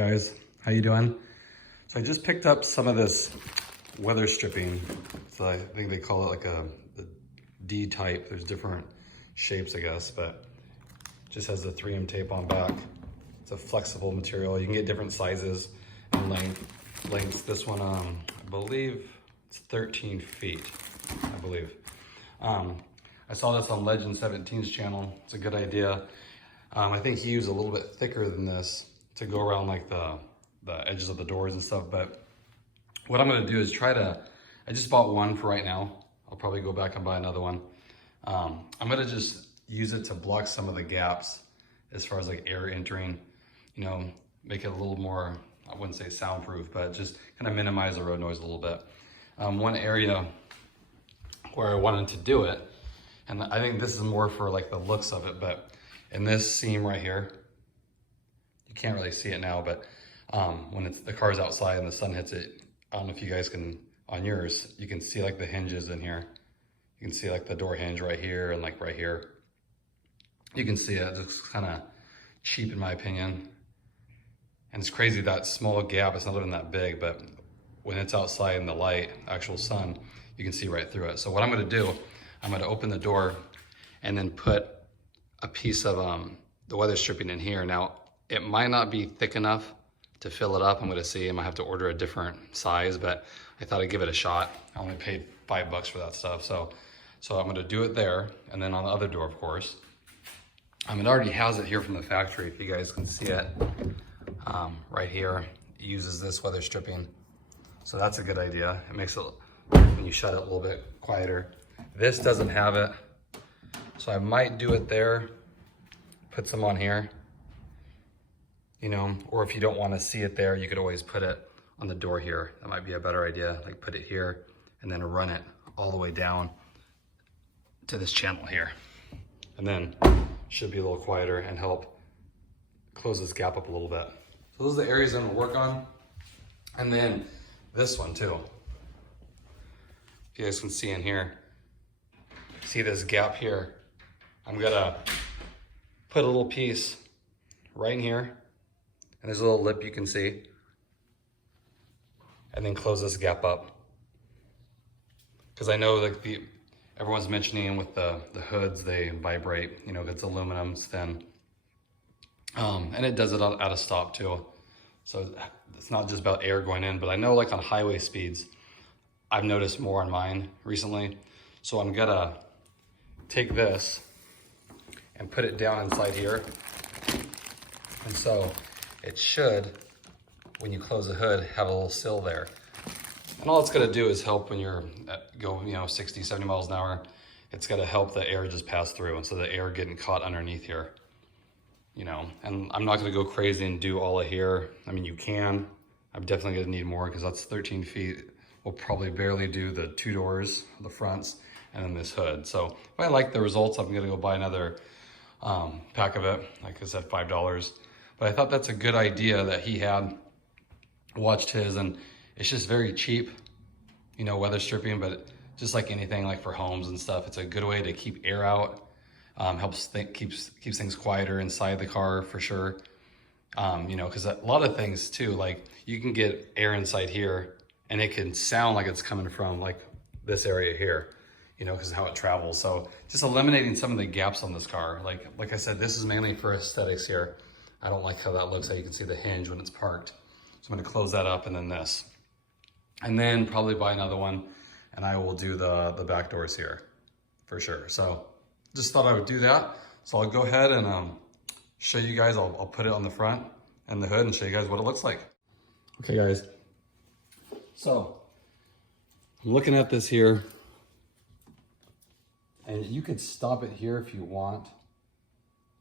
guys, how you doing? So I just picked up some of this weather stripping. So I think they call it like the D type. There's different shapes, I guess, but it just has the 3M tape on back. It's a flexible material. You can get different sizes and lengths. This one, I believe it's 13 feet, I believe. I saw this on Legend 17's channel. It's a good idea. I think he used a little bit thicker than this to go around like the edges of the doors and stuff. But what I'm gonna do is I just bought one for right now. I'll probably go back and buy another one. I'm gonna just use it to block some of the gaps as far as like air entering, you know, make it a little more, I wouldn't say soundproof, but just kind of minimize the road noise a little bit. One area where I wanted to do it, and I think this is more for like the looks of it, but in this seam right here, you can't really see it now, but when the car's outside and the sun hits it, I don't know if you guys can, on yours, you can see like the hinges in here. You can see like the door hinge right here and like right here. You can see it. It looks kind of cheap in my opinion. And it's crazy, that small gap, it's not even that big, but when it's outside in the light, actual sun, you can see right through it. So what I'm gonna do, I'm gonna open the door and then put a piece of the weather stripping in here. Now, it might not be thick enough to fill it up. I'm gonna see, I might have to order a different size, but I thought I'd give it a shot. I only paid $5 for that stuff. So I'm gonna do it there. And then on the other door, of course, it already has it here from the factory. If you guys can see it right here, it uses this weather stripping. So that's a good idea. It makes it, when you shut it, a little bit quieter. This doesn't have it. So I might do it there, put some on here, you know, or if you don't want to see it there, you could always put it on the door here. That might be a better idea, like put it here and then run it all the way down to this channel here. And then should be a little quieter and help close this gap up a little bit. So those are the areas I'm gonna work on. And then this one too. If you guys can see in here, see this gap here? I'm gonna put a little piece right in here, and there's a little lip you can see, and then close this gap up. Because I know like everyone's mentioning with the hoods, they vibrate, you know, if it's aluminum, it's thin. And it does it out of stop too. So it's not just about air going in, but I know like on highway speeds, I've noticed more on mine recently. So I'm gonna take this and put it down inside here. And so it should, when you close the hood, have a little sill there. And all it's gonna do is help when you're going, you know, 60, 70 miles an hour. It's gonna help the air just pass through, and so the air getting caught underneath here, you know. And I'm not gonna go crazy and do all of here. I mean, you can. I'm definitely gonna need more because that's 13 feet. We'll probably barely do the 2 doors, the fronts, and then this hood. So if I like the results, I'm gonna go buy another pack of it. Like I said, $5. But I thought that's a good idea that he had. Watched his, and it's just very cheap, you know, weather stripping, but just like anything, like for homes and stuff, it's a good way to keep air out. Keeps things quieter inside the car for sure. You know, because a lot of things too, like you can get air inside here and it can sound like it's coming from like this area here, you know, because of how it travels. So just eliminating some of the gaps on this car. Like I said, this is mainly for aesthetics here. I don't like how that looks, how you can see the hinge when it's parked. So I'm gonna close that up, and then this. And then probably buy another one, and I will do the back doors here for sure. So just thought I would do that. So I'll go ahead and show you guys, I'll put it on the front and the hood and show you guys what it looks like. Okay guys, so I'm looking at this here, and you could stop it here if you want,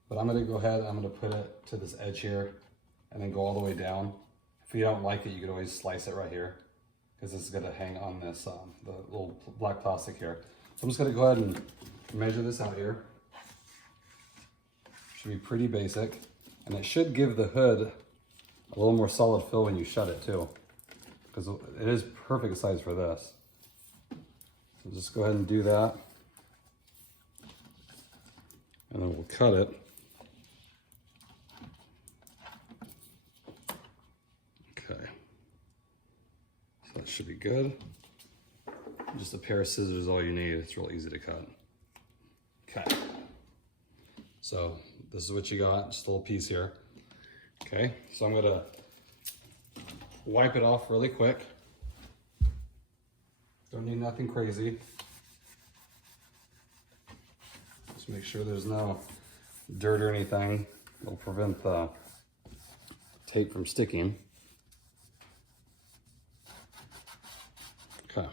but I'm gonna go ahead, I'm gonna put it to this edge here and then go all the way down. If you don't like it, you could always slice it right here, because this is gonna hang on this, the little black plastic here. So I'm just gonna go ahead and measure this out here. Should be pretty basic, and it should give the hood a little more solid fill when you shut it too, because it is perfect size for this. So just go ahead and do that, and then we'll cut it. That should be good. Just a pair of scissors is all you need. It's real easy to cut. Okay. So this is what you got, just a little piece here. Okay, so I'm gonna wipe it off really quick. Don't need nothing crazy. Just make sure there's no dirt or anything. It'll prevent the tape from sticking. Okay,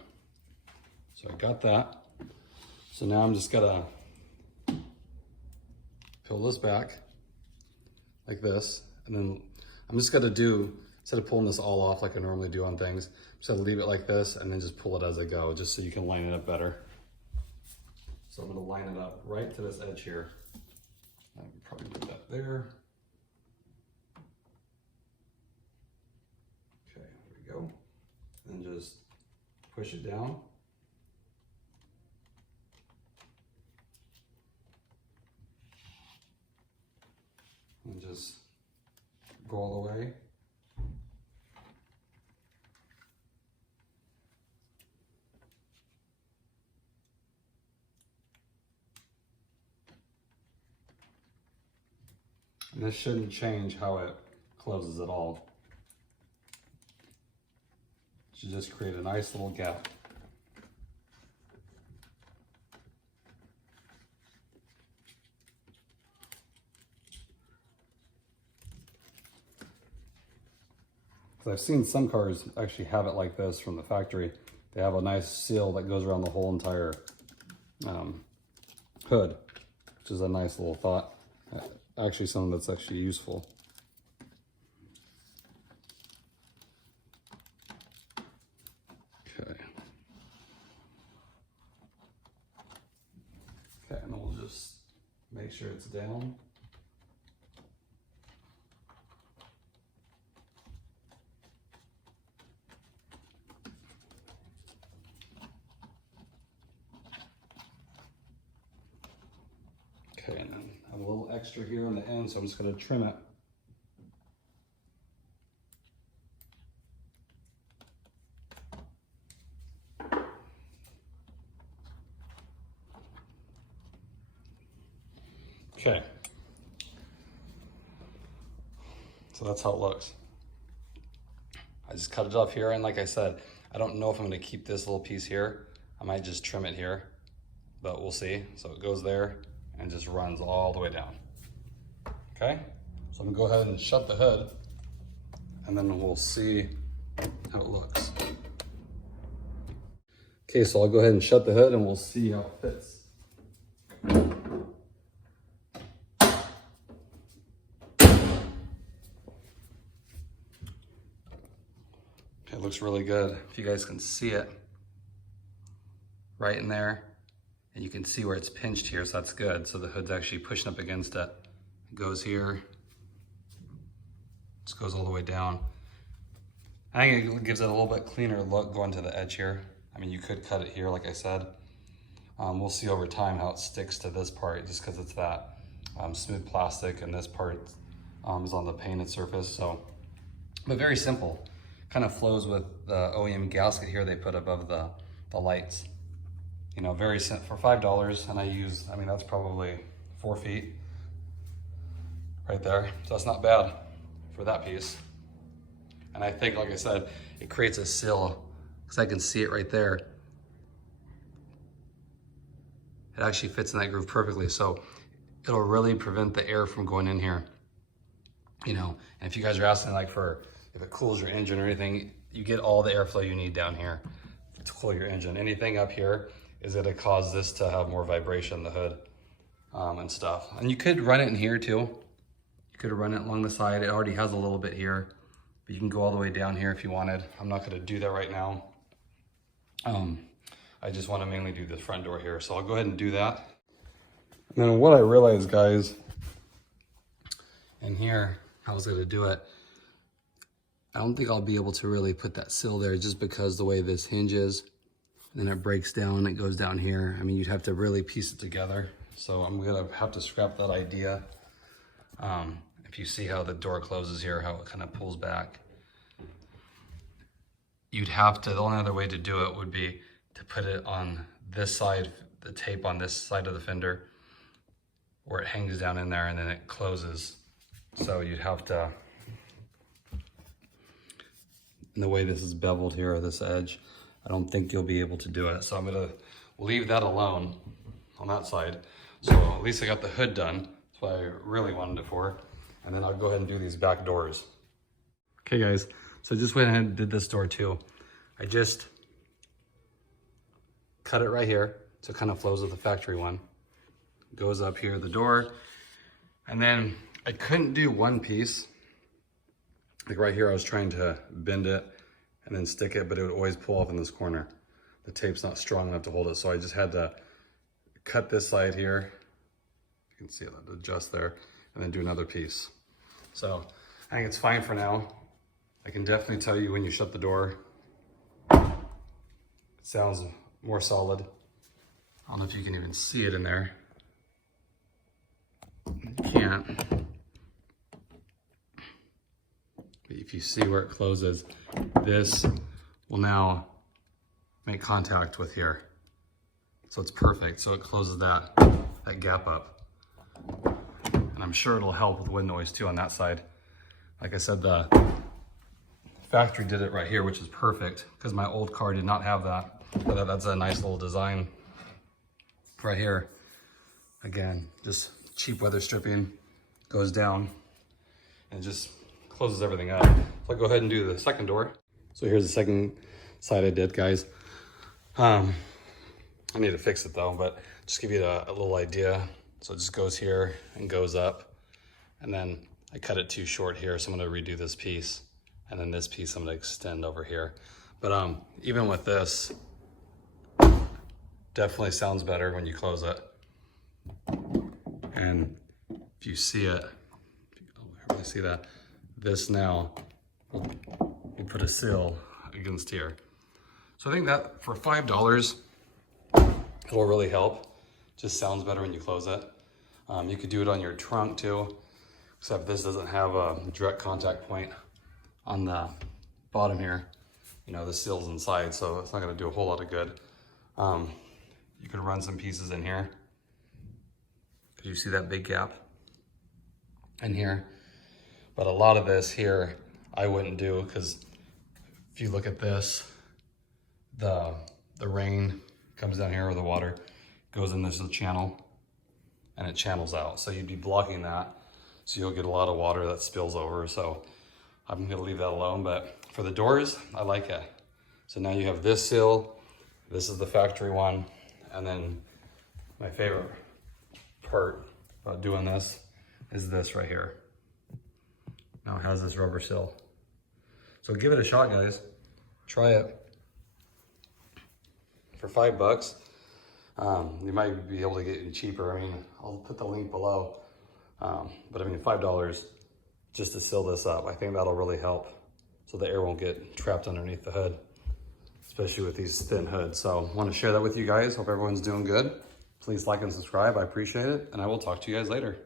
so I got that. So now I'm just gonna peel this back like this, and then I'm just gonna do, instead of pulling this all off like I normally do on things, I'm just gonna leave it like this and then just pull it as I go, just so you can line it up better. So I'm gonna line it up right to this edge here. I can probably do that there. Okay, there we go. And just push it down. And just go all the way. And this shouldn't change how it closes at all. It should just create a nice little gap. I've seen some cars actually have it like this from the factory. They have a nice seal that goes around the whole entire hood, which is a nice little thought. Actually, something that's actually useful. Okay. Okay, and then we'll just make sure it's down. Okay, and then I have a little extra here on the end, so I'm just going to trim it. Okay, so that's how it looks. I just cut it off here, and like I said, I don't know if I'm going to keep this little piece here. I might just trim it here, but we'll see. So it goes there and just runs all the way down. Okay, so I'm gonna go ahead and shut the hood, and then we'll see how it looks. Okay, so I'll go ahead and shut the hood and we'll see how it fits. Okay, it looks really good. If you guys can see it right in there, and you can see where it's pinched here, so that's good. So the hood's actually pushing up against it. It goes here, just goes all the way down. I think it gives it a little bit cleaner look going to the edge here. I mean, you could cut it here, like I said. We'll see over time how it sticks to this part, just because it's that smooth plastic, and this part is on the painted surface. So, but very simple. Kind of flows with the OEM gasket here they put above the lights. You know, very simple for $5, and I mean, that's probably 4 feet right there. So that's not bad for that piece. And I think, like I said, it creates a seal, because I can see it right there. It actually fits in that groove perfectly. So it'll really prevent the air from going in here. You know, and if you guys are asking like for, if it cools your engine or anything, you get all the airflow you need down here to cool your engine. Anything up here is gonna cause this to have more vibration in the hood and stuff. And you could run it in here too. You could run it along the side. It already has a little bit here, but you can go all the way down here if you wanted. I'm not gonna do that right now. I just wanna mainly do the front door here. So I'll go ahead and do that. And then what I realized, guys, in here, I was gonna do it. I don't think I'll be able to really put that sill there, just because the way this hinges, then it breaks down, it goes down here. I mean, you'd have to really piece it together. So I'm gonna have to scrap that idea. If you see how the door closes here, how it kind of pulls back. you'd have to, the only other way to do it would be to put it on this side, the tape on this side of the fender, where it hangs down in there and then it closes. So you'd have to, and the way this is beveled here, this edge, I don't think you'll be able to do it. So I'm gonna leave that alone on that side. So at least I got the hood done. That's what I really wanted it for. And then I'll go ahead and do these back doors. Okay guys, so I just went ahead and did this door too. I just cut it right here, so it kind of flows with the factory one. Goes up here, the door. And then I couldn't do one piece. Like right here, I was trying to bend it and then stick it, but it would always pull off in this corner. The tape's not strong enough to hold it, so I just had to cut this side here. You can see it, adjust there, and then do another piece. So I think it's fine for now. I can definitely tell you when you shut the door, it sounds more solid. I don't know if you can even see it in there. You can't. If you see where it closes, this will now make contact with here. So it's perfect. So it closes that gap up. And I'm sure it'll help with wind noise too on that side. Like I said, the factory did it right here, which is perfect because my old car did not have that. But that's a nice little design right here. Again, just cheap weather stripping, goes down and just closes everything up. So I'll go ahead and do the second door. So here's the second side I did, guys. I need to fix it though, but just give you a little idea. So it just goes here and goes up. And then I cut it too short here, so I'm gonna redo this piece. And then this piece I'm gonna extend over here. But even with this, definitely sounds better when you close it. And if you see it, I really see that, this now, we'll put a seal against here. So I think that for $5, it'll really help. Just sounds better when you close it. You could do it on your trunk too, except this doesn't have a direct contact point on the bottom here. You know, the seal's inside, so it's not gonna do a whole lot of good. You could run some pieces in here. You see that big gap in here? But a lot of this here, I wouldn't do, because if you look at this, the rain comes down here, or the water goes in this channel and it channels out. So you'd be blocking that. So you'll get a lot of water that spills over. So I'm gonna leave that alone, but for the doors, I like it. So now you have this seal, this is the factory one, and then my favorite part about doing this is this right here. Now it has this rubber seal. So give it a shot, guys. Try it. For $5, you might be able to get it cheaper. I mean, I'll put the link below. But I mean, $5 just to seal this up. I think that'll really help so the air won't get trapped underneath the hood, especially with these thin hoods. So I want to share that with you guys. Hope everyone's doing good. Please like and subscribe. I appreciate it. And I will talk to you guys later.